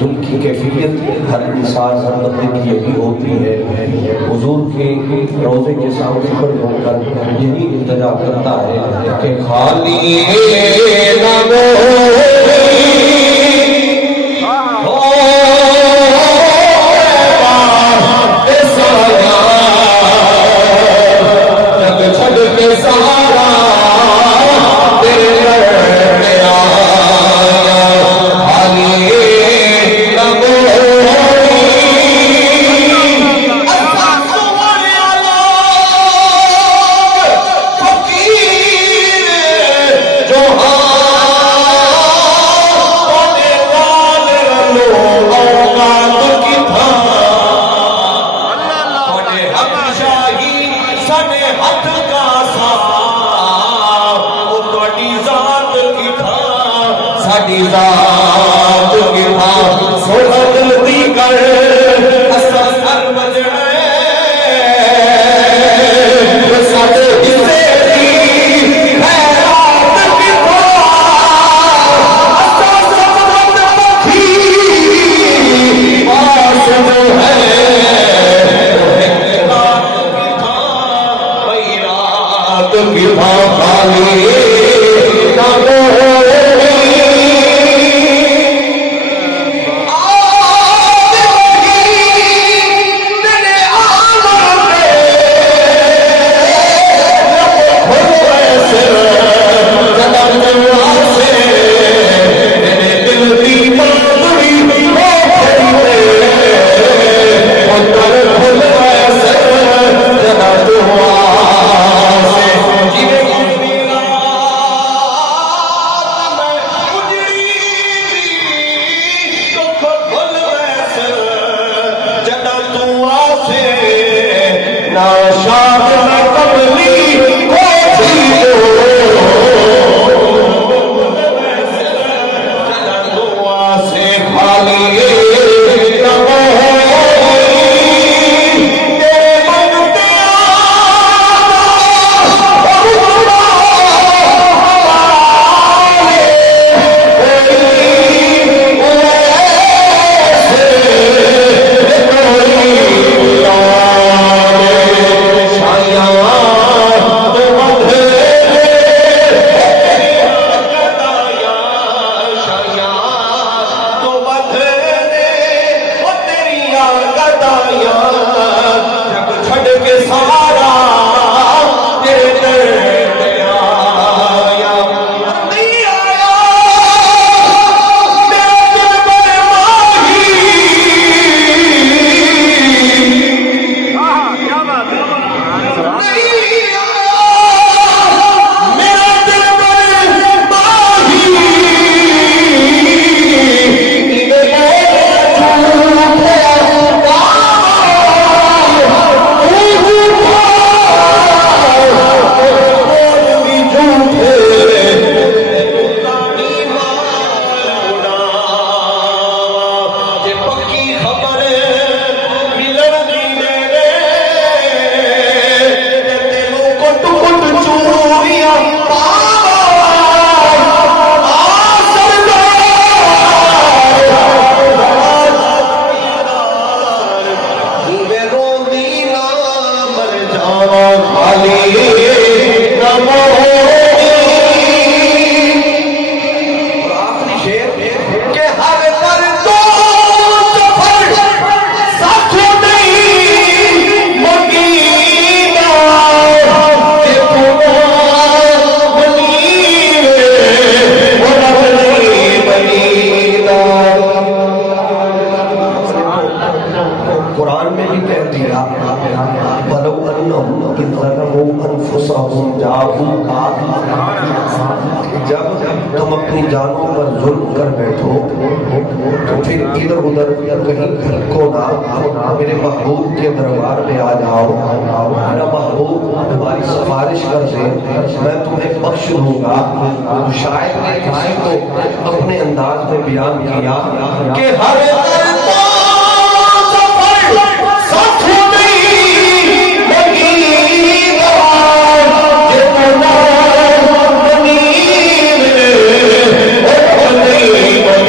دل کی کیفیت ہر انسان ہر بندے کی یہی ہوتی ہے، حضور کے روضے کے سامنے کھڑے ہو کر یہی التجا کرتا ہے کہ خالی جب تم اپنی جانوں پر ظلم کر بیٹھو تو پھر ادھر ادھر کہیں بھٹکو نہ، میرے محبوب کے دربار میں آ جاؤ، میرا محبوب تمہاری سفارش کر دے، میں تمہیں بخش دوں گا۔ شاید نے کسی کو اپنے انداز میں بیان کیا کہ ہر قرآن میں بھی